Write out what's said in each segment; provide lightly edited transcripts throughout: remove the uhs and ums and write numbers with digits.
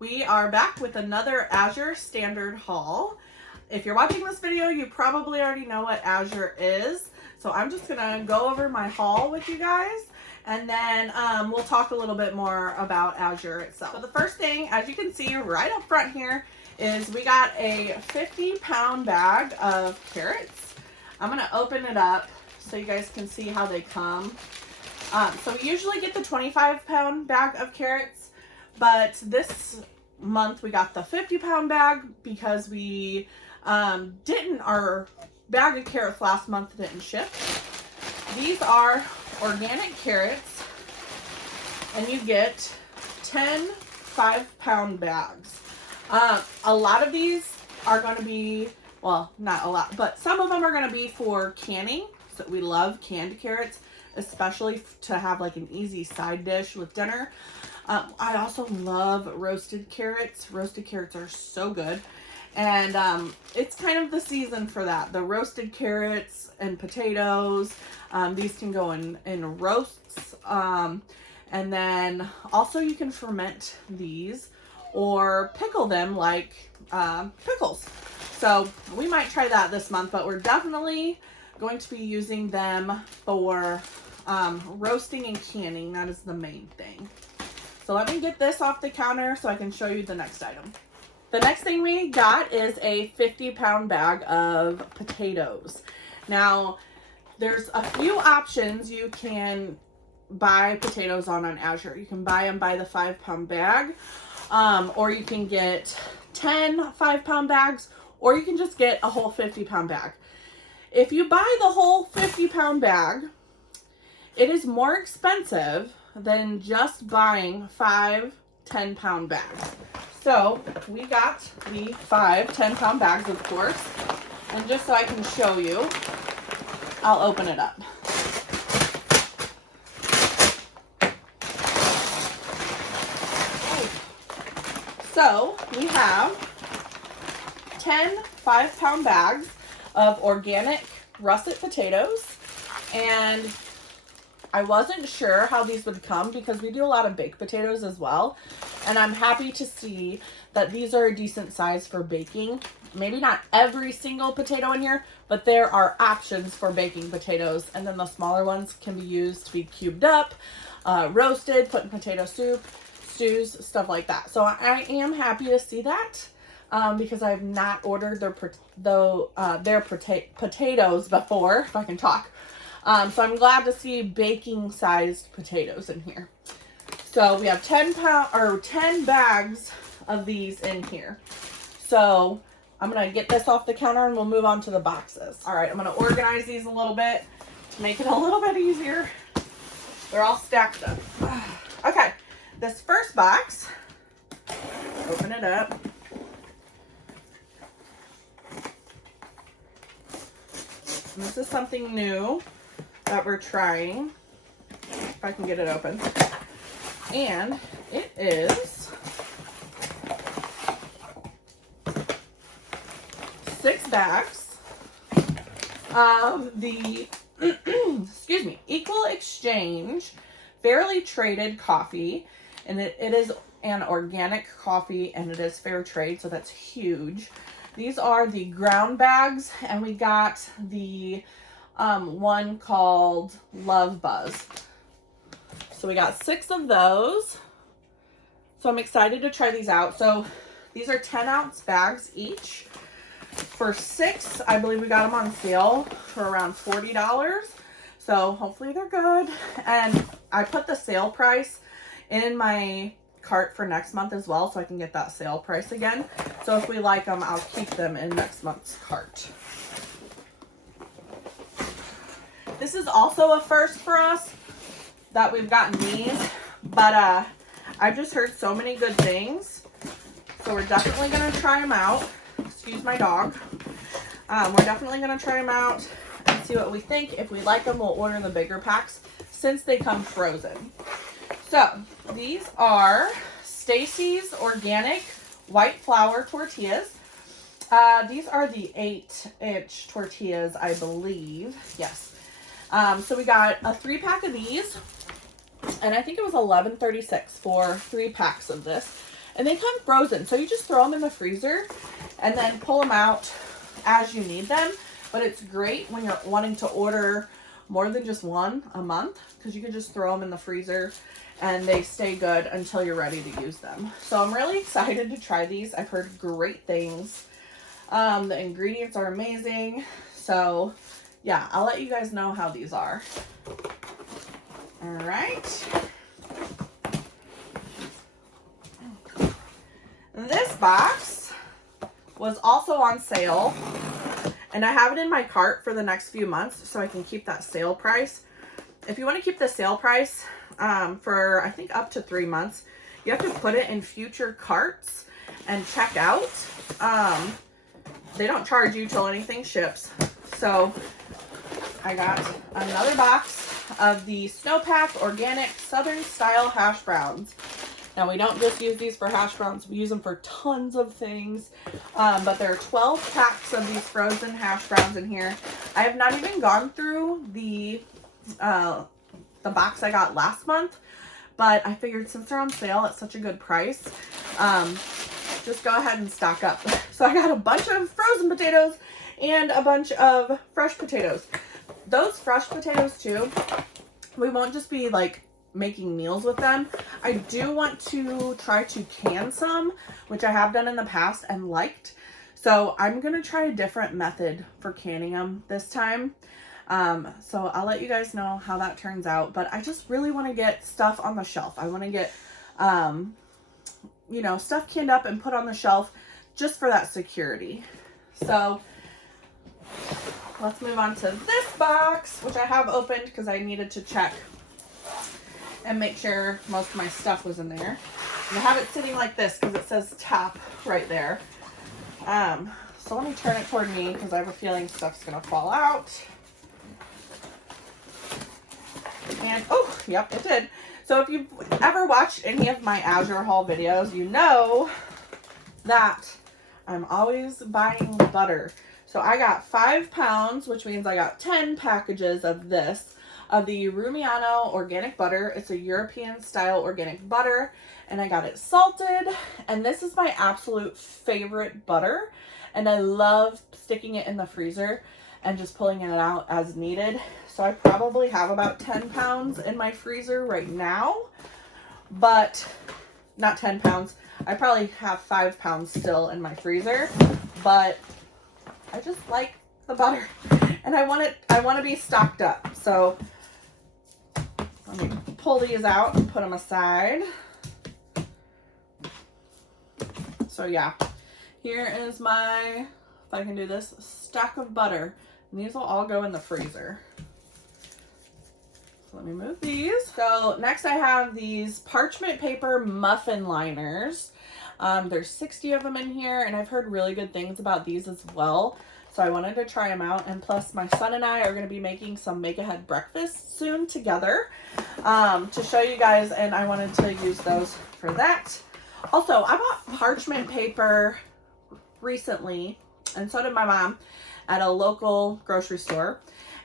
We are back with another Azure Standard Haul. If you're watching this video, you probably already know what Azure is. So I'm just gonna go over my haul with you guys, and then we'll talk a little bit more about Azure itself. So the first thing, as you can see right up front here, is we got a 50-pound bag of carrots. I'm gonna open it up so you guys can see how they come. So we usually get the 25-pound bag of carrots, but this month we got the 50-pound bag because we our bag of carrots last month didn't ship. These are organic carrots, and you get 10 5-pound bags. A lot of these are going to be, well, not a lot, but some of them are going to be for canning. So we love canned carrots, especially to have like an easy side dish with dinner. I also love roasted carrots. Roasted carrots are so good. And it's kind of the season for that. The roasted carrots and potatoes. These can go in roasts. And then also you can ferment these or pickle them like pickles. So we might try that this month, but we're definitely going to be using them for roasting and canning. That is the main thing. So let me get this off the counter so I can show you the next item. The next thing we got is a 50-pound bag of potatoes. Now, there's a few options you can buy potatoes on Azure. You can buy them by the 5-pound bag, or you can get 10 5-pound bags, or you can just get a whole 50-pound bag. If you buy the whole 50-pound bag, it is more expensive than just buying 5 10-pound bags. So we got the 5 10-pound bags, of course, and just so I can show you, I'll open it up. So we have 10 5-pound bags of organic russet potatoes, and I wasn't sure how these would come because we do a lot of baked potatoes as well, and I'm happy to see that these are a decent size for baking. Maybe not every single potato in here, but there are options for baking potatoes, and then the smaller ones can be used to be cubed up, roasted, put in potato soup, stews, stuff like that. So I am happy to see that. Because I've not ordered their potatoes before, if I can talk. So I'm glad to see baking sized potatoes in here. So we have 10 bags of these in here. So I'm gonna get this off the counter and we'll move on to the boxes. All right, I'm gonna organize these a little bit to make it a little bit easier. They're all stacked up. Okay, this first box, open it up. And this is something new that we're trying, if I can get it open. And it is 6 bags of the, excuse me, Equal Exchange Fairly Traded coffee. And it is an organic coffee, and it is fair trade, so that's huge. These are the ground bags, and we got the one called Love Buzz. So we got 6 of those. So I'm excited to try these out. So these are 10-ounce bags each. For 6, I believe we got them on sale for around $40. So hopefully they're good. And I put the sale price in my cart for next month as well, so I can get that sale price again. So if we like them, I'll keep them in next month's cart. This is also a first for us that we've gotten these, but I've just heard so many good things, so we're definitely gonna try them out. Excuse my dog. We're definitely gonna try them out and see what we think. If we like them, we'll order the bigger packs since they come frozen. So these are Stacy's Organic White Flour Tortillas. These are the 8-inch tortillas, I believe. Yes. So we got a 3-pack of these, and I think it was $11.36 for 3 packs of this. and they come frozen. So you just throw them in the freezer and then pull them out as you need them. But it's great when you're wanting to order more than just one a month, because you can just throw them in the freezer and they stay good until you're ready to use them. So I'm really excited to try these. I've heard great things. The ingredients are amazing. So yeah, I'll let you guys know how these are. All right. This box was also on sale, and I have it in my cart for the next few months so I can keep that sale price. If you want to keep the sale price for, I think, up to 3 months, you have to put it in future carts and check out. They don't charge you till anything ships. So I got another box of the Snowpack Organic Southern Style Hash Browns. Now, we don't just use these for hash browns. We use them for tons of things. But there are 12 packs of these frozen hash browns in here. I have not even gone through the box I got last month. But I figured since they're on sale at such a good price, just go ahead and stock up. So I got a bunch of frozen potatoes and a bunch of fresh potatoes. Those fresh potatoes, too, we won't just be like making meals with them. I do want to try to can some, which I have done in the past and liked. So I'm going to try a different method for canning them this time. So I'll let you guys know how that turns out. But I just really want to get stuff on the shelf. I want to get, you know, stuff canned up and put on the shelf just for that security. So let's move on to this box, which I have opened because I needed to check and make sure most of my stuff was in there. And I have it sitting like this because it says top right there. So let me turn it toward me because I have a feeling stuff's gonna fall out. And oh, yep, it did. So if you've ever watched any of my Azure Haul videos, you know that I'm always buying butter. So I got 5 pounds, which means I got 10 packages of this, of the Rumiano organic butter. It's a European style organic butter, and I got it salted. And this is my absolute favorite butter. And I love sticking it in the freezer and just pulling it out as needed. So I probably have about 10 pounds in my freezer right now, but not 10 pounds. I probably have 5 pounds still in my freezer, but I just like the butter and I want to be stocked up. So let me pull these out and put them aside. So yeah, here is my, if I can do this, stack of butter. And these will all go in the freezer. So let me move these. So next I have these parchment paper muffin liners. There's 60 of them in here, and I've heard really good things about these as well. So I wanted to try them out. And plus my son and I are going to be making some make-ahead breakfast soon together to show you guys, and I wanted to use those for that. Also, I bought parchment paper recently, and so did my mom, at a local grocery store.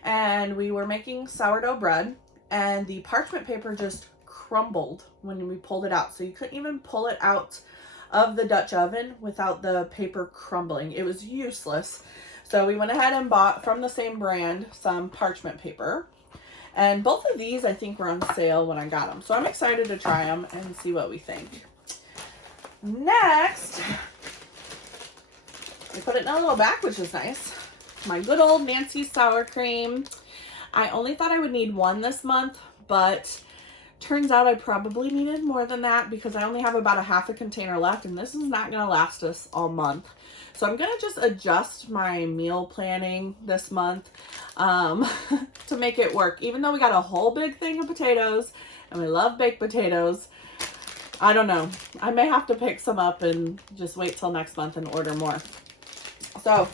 And we were making sourdough bread, and the parchment paper just crumbled when we pulled it out. So you couldn't even pull it out of the Dutch oven without the paper crumbling. It was useless. So we went ahead and bought from the same brand some parchment paper. And both of these I think were on sale when I got them. So I'm excited to try them and see what we think. Next, I put it in a little bag, which is nice. My good old Nancy's sour cream. I only thought I would need one this month, but turns out I probably needed more than that because I only have about a half a container left, and this is not going to last us all month. So I'm going to just adjust my meal planning this month to make it work. Even though we got a whole big thing of potatoes and we love baked potatoes, I don't know. I may have to pick some up and just wait till next month and order more. So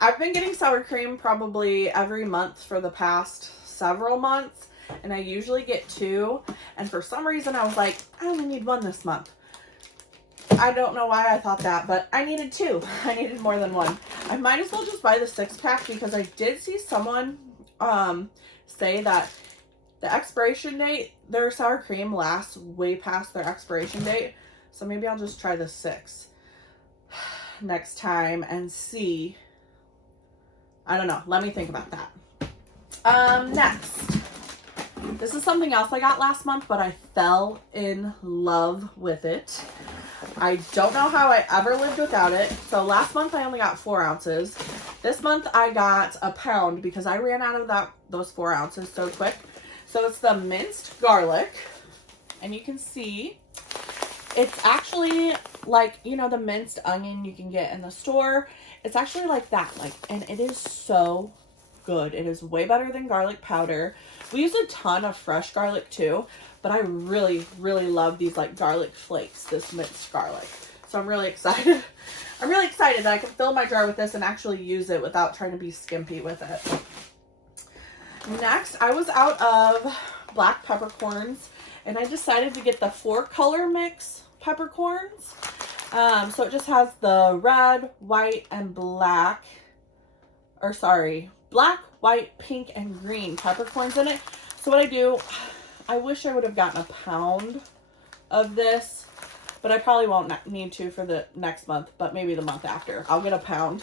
I've been getting sour cream probably every month for the past several months, and I usually get 2. And for some reason I was like, I only need 1 this month. I don't know why I thought that, but I needed 2. I needed more than 1. I might as well just buy the 6-pack because I did see someone say that the expiration date, their sour cream lasts way past their expiration date. So maybe I'll just try the 6 next time and see. I don't know. Let me think about that. Next. This is something else I got last month, but I fell in love with it. I don't know how I ever lived without it. So last month I only got 4 ounces. This month I got a pound because I ran out of those 4 ounces so quick. So it's the minced garlic. And you can see it's actually like, you know, the minced onion you can get in the store. It's actually like that. And it is so good. It is way better than garlic powder. We use a ton of fresh garlic too, but I really, really love these like garlic flakes, this minced garlic. So I'm really excited. I'm really excited that I can fill my jar with this and actually use it without trying to be skimpy with it. Next, I was out of black peppercorns and I decided to get the 4-color mix peppercorns. So it just has the red, white, and black, black, white, pink, and green peppercorns in it. So what I do, I wish I would have gotten a pound of this, but I probably won't need to for the next month, but maybe the month after. I'll get a pound.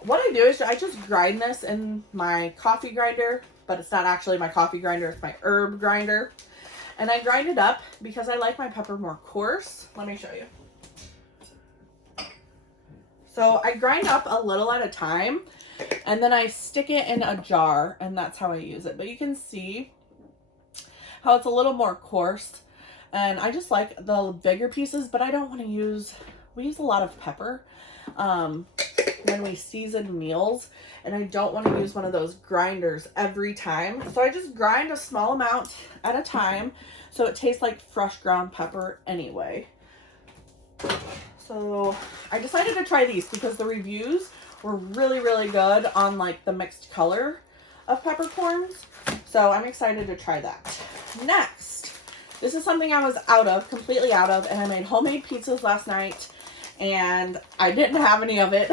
What I do is I just grind this in my coffee grinder, but it's not actually my coffee grinder, it's my herb grinder. And I grind it up because I like my pepper more coarse. Let me show you. So I grind up a little at a time, and then I stick it in a jar, and that's how I use it. But you can see how it's a little more coarse, and I just like the bigger pieces, but I don't want to use, we use a lot of pepper when we season meals, and I don't want to use one of those grinders every time. So I just grind a small amount at a time, so it tastes like fresh ground pepper anyway. So I decided to try these because the reviews were really, really good on like the mixed color of peppercorns. So I'm excited to try that. Next, this is something I was completely out of, and I made homemade pizzas last night and I didn't have any of it.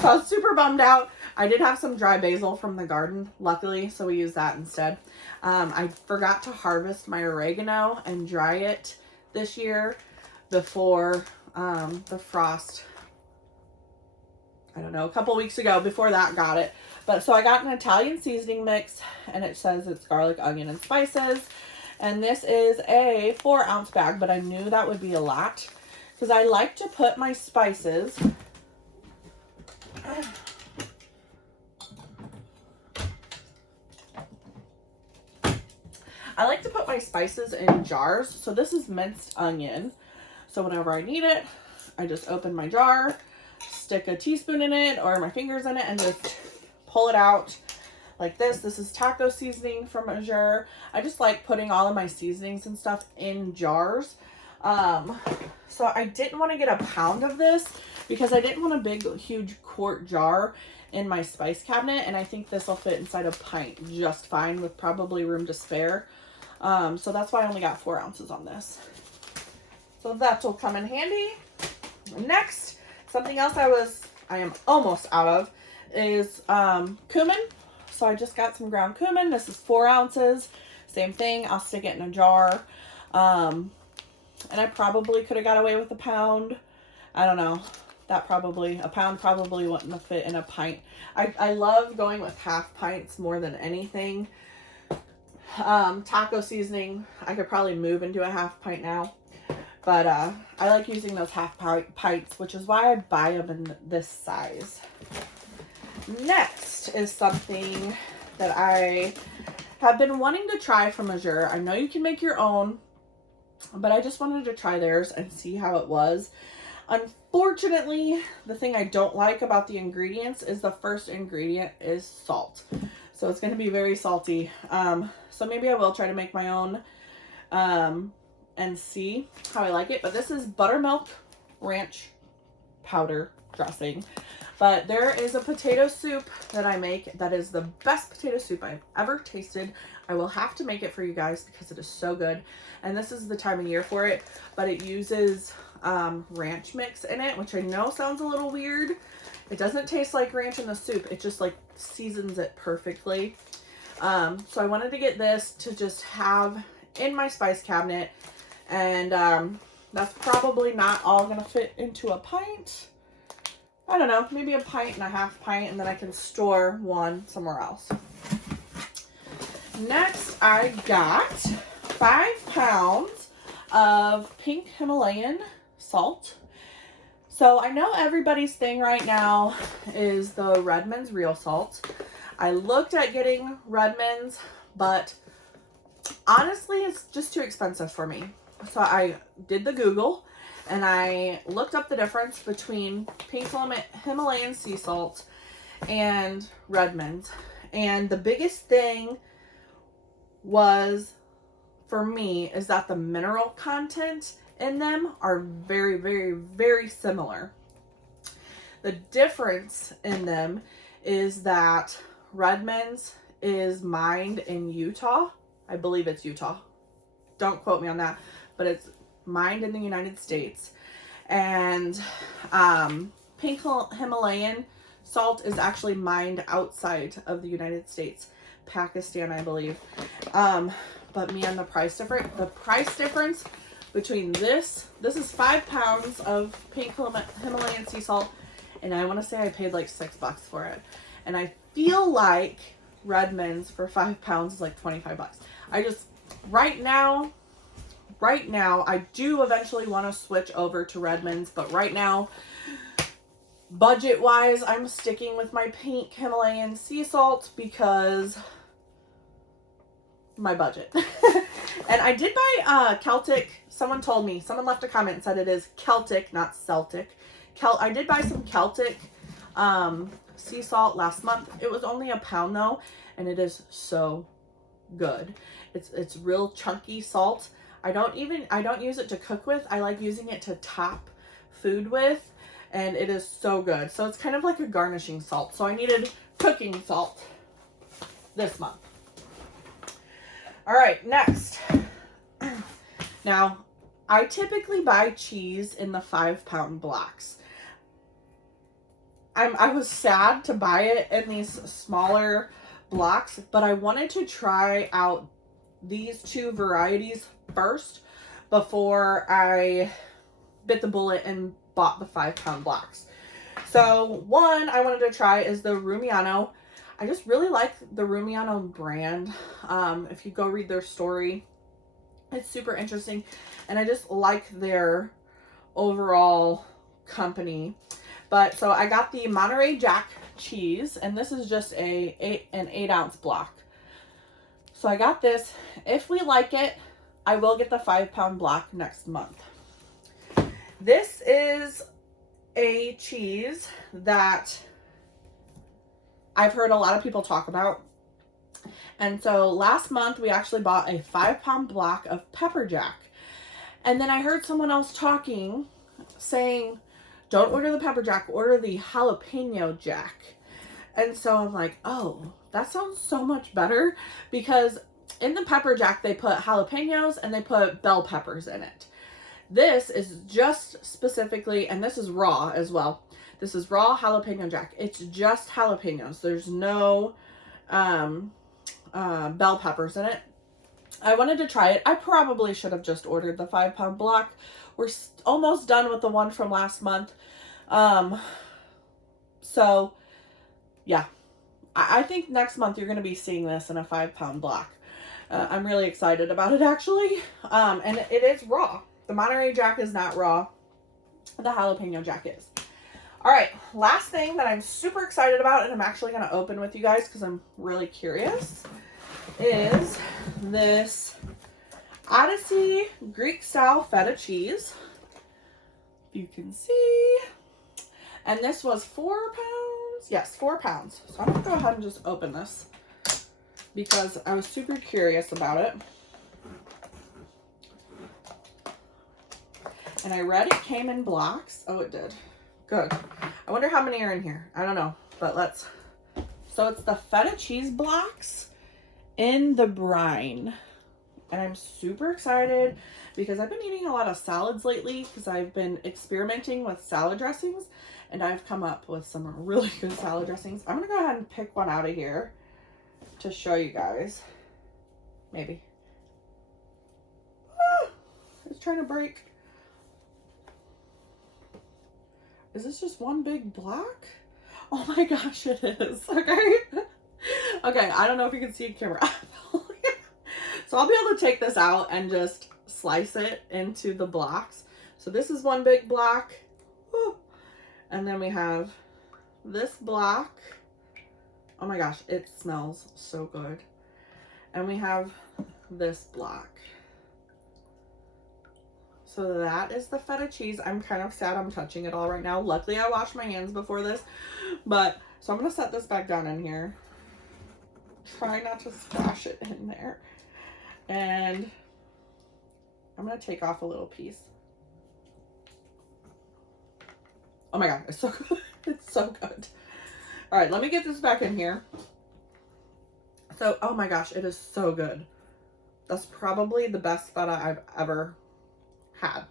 So I was super bummed out. I did have some dry basil from the garden, luckily, so we used that instead. I forgot to harvest my oregano and dry it this year before the frost. I don't know, a couple weeks ago before that got it. But so I got an Italian seasoning mix, and it says it's garlic, onion, and spices. And this is a 4-ounce bag, but I knew that would be a lot because I like to put my spices. I like to put my spices in jars. So this is minced onion. So whenever I need it, I just open my jar, stick a teaspoon in it or my fingers in it, and just pull it out like this. This is taco seasoning from Azure. I just like putting all of my seasonings and stuff in jars. So I didn't want to get a pound of this because I didn't want a big, huge quart jar in my spice cabinet, and I think this will fit inside a pint just fine with probably room to spare. So that's why I only got 4 ounces on this. So that will come in handy. Next, something else I am almost out of is cumin. So I just got some ground cumin. This is 4 ounces. Same thing. I'll stick it in a jar. And I probably could have got away with a pound. I don't know. A pound probably wouldn't fit in a pint. I love going with half pints more than anything. Taco seasoning, I could probably move into a half pint now. But I like using those half pints, which is why I buy them in this size. Next is something that I have been wanting to try from Azure. I know you can make your own, but I just wanted to try theirs and see how it was. Unfortunately, the thing I don't like about the ingredients is the first ingredient is salt. So it's going to be very salty. So maybe I will try to make my own and see how I like it. But this is buttermilk ranch powder dressing. But there is a potato soup that I make that is the best potato soup I've ever tasted. I will have to make it for you guys because it is so good. And this is the time of year for it. But it uses ranch mix in it, which I know sounds a little weird. It doesn't taste like ranch in the soup. It just like seasons it perfectly. So I wanted to get this to just have in my spice cabinet. And That's probably not all gonna fit into a pint. I don't know, maybe a pint and a half pint, and then I can store one somewhere else. Next, I got 5 pounds of pink Himalayan salt. So I know everybody's thing right now is the Redmond's real salt. I looked at getting Redmond's, but honestly, it's just too expensive for me. So I did the Google and I looked up the difference between pink Himalayan sea salt and Redmond's. And the biggest thing was, for me, is that the mineral content in them are very, very, very similar. The difference in them is that Redmond's is mined in Utah. I believe it's Utah. Don't quote me on that, but it's mined in the United States. And pink Himalayan salt is actually mined outside of the United States, Pakistan, I believe. But man, the price difference between this is 5 pounds of pink Himalayan sea salt, and I want to say I paid like $6 for it. And I feel like Redmond's for 5 pounds is like $25. I just, right now, I do eventually want to switch over to Redmond's, but right now, budget-wise, I'm sticking with my pink Himalayan sea salt because my budget. And I did buy Celtic. Someone left a comment and said it is Celtic, not Celtic. I did buy some Celtic sea salt last month. It was only a pound though, and it is so good. It's real chunky salt. I don't use it to cook with. I like using it to top food with, and it is so good. So it's kind of like a garnishing salt. So I needed cooking salt this month. All right, next. Now, I typically buy cheese in the 5-pound blocks. I was sad to buy it in these smaller blocks, but I wanted to try out these 2 varieties first before I bit the bullet and bought the 5-pound blocks. So one I wanted to try is the Rumiano. I just really like the Rumiano brand. If you go read their story, it's super interesting, and I just like their overall company. But so I got the Monterey Jack cheese, and this is just an 8-ounce block. So I got this. If we like it, I will get the 5-pound block next month. This is a cheese that I've heard a lot of people talk about. And so last month we actually bought a 5-pound block of pepper jack. And then I heard someone else talking, saying, don't order the pepper jack, order the jalapeno jack. And so I'm like, oh, that sounds so much better, because in the pepper jack they put jalapenos and they put bell peppers in it. This is just specifically, and this is raw as well. This is raw jalapeno jack. It's just jalapenos. There's no bell peppers in it. I wanted to try it. I probably should have just ordered the 5-pound block. We're almost done with the one from last month. So yeah, I think next month you're going to be seeing this in a 5-pound block. I'm really excited about it, actually. And it is raw. The Monterey Jack is not raw. The jalapeno jack is. All right, last thing that I'm super excited about, and I'm actually going to open with you guys because I'm really curious, is this Odyssey Greek style feta cheese. You can see. And this was 4 pounds. Yes, 4 pounds. So I'm going to go ahead and just open this because I was super curious about it. And I read it came in blocks. Oh, it did. Good. I wonder how many are in here. I don't know, but let's. So it's the feta cheese blocks in the brine. And I'm super excited because I've been eating a lot of salads lately because I've been experimenting with salad dressings, and I've come up with some really good salad dressings. I'm going to go ahead and pick one out of here to show you guys. Maybe. Ah, it's trying to break. Is this just one big block? Oh my gosh, it is. Okay. Okay, I don't know if you can see a camera. So I'll be able to take this out and just slice it into the blocks. So this is one big block. And then we have this block. Oh my gosh, it smells so good. And we have this block. So that is the feta cheese. I'm kind of sad I'm touching it all right now. Luckily I washed my hands before this. But, so I'm going to set this back down in here. Try not to splash it in there. And I'm going to take off a little piece. Oh my god, it's so good. It's so good. All right, let me get this back in here. So, oh my gosh, it is so good. That's probably the best feta I've ever had.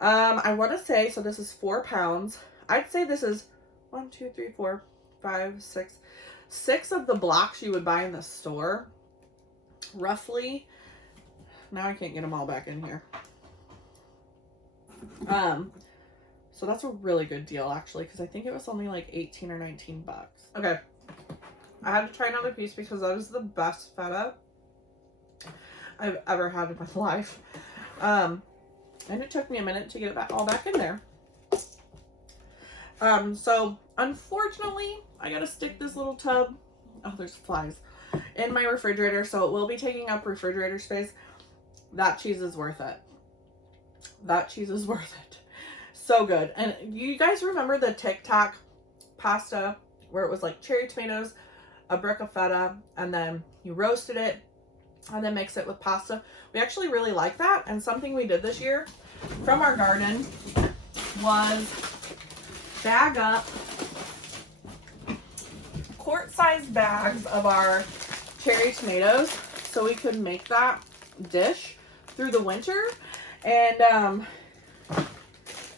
I want to say, so this is 4 pounds. I'd say this is 1, 2, 3, 4, 5, 6 of the blocks you would buy in the store. Roughly. Now I can't get them all back in here. So that's a really good deal actually, because I think it was only like 18 or 19 bucks. Okay. I had to try another piece because that is the best feta I've ever had in my life. And it took me a minute to get it all back in there. So unfortunately, I gotta stick this little tub, oh, there's flies, in my refrigerator, so it will be taking up refrigerator space. That cheese is worth it. That cheese is worth it. So good. And you guys remember the TikTok pasta where it was like cherry tomatoes, a brick of feta, and then you roasted it and then mix it with pasta? We actually really like that. And something we did this year from our garden was bag up quart-sized bags of our cherry tomatoes so we could make that dish through the winter. And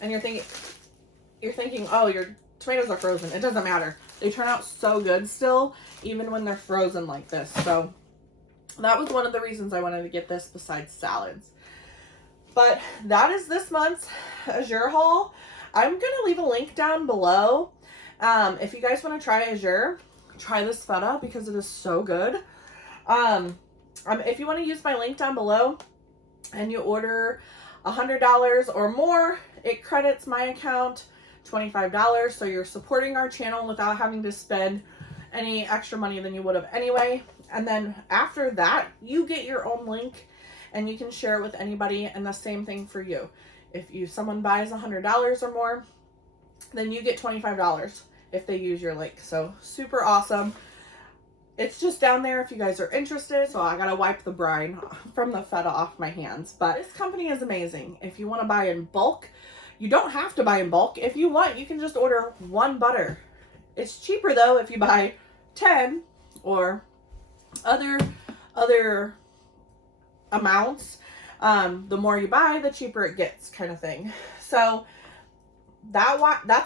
you're thinking, oh, your tomatoes are frozen. It doesn't matter. They turn out so good still, even when they're frozen like this. So that was one of the reasons I wanted to get this besides salads. But that is this month's Azure haul. I'm going to leave a link down below. If you guys want to try Azure, try this feta because it is so good. If you want to use my link down below and you order $100 or more, it credits my account $25, so you're supporting our channel without having to spend any extra money than you would have anyway. And then after that, you get your own link and you can share it with anybody, and the same thing for you. If someone buys $100 or more, then you get $25 if they use your link. So super awesome. It's just down there if you guys are interested. So I gotta wipe the brine from the feta off my hands. But this company is amazing. If you want to buy in bulk, you don't have to buy in bulk. If you want, you can just order 1 butter. It's cheaper though if you buy 10 or other amounts. The more you buy, the cheaper it gets, kind of thing. So that's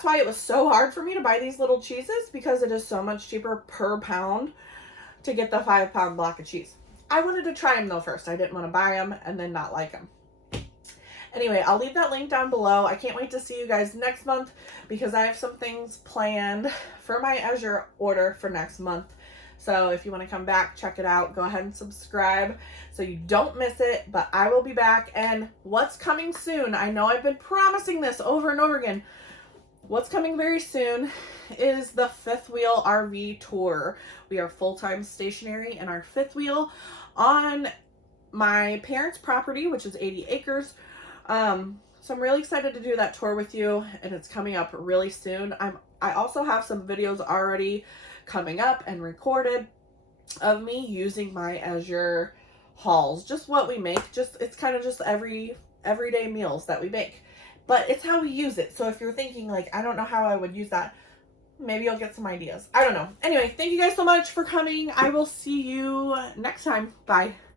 why it was so hard for me to buy these little cheeses, because it is so much cheaper per pound to get the 5-pound block of cheese. I wanted to try them though first. I didn't want to buy them and then not like them. Anyway, I'll leave that link down below. I can't wait to see you guys next month because I have some things planned for my Azure order for next month. So if you want to come back, check it out. Go ahead and subscribe so you don't miss it. But I will be back. And what's coming soon, I know I've been promising this over and over again. What's coming very soon is the Fifth Wheel RV tour. We are full-time stationary in our fifth wheel on my parents' property, which is 80 acres. So I'm really excited to do that tour with you, and it's coming up really soon. I also have some videos already coming up and recorded of me using my Azure hauls. Just what we make. It's kind of just everyday meals that we make. But it's how we use it. So if you're thinking like, I don't know how I would use that, maybe you'll get some ideas. I don't know. Anyway, thank you guys so much for coming. I will see you next time. Bye.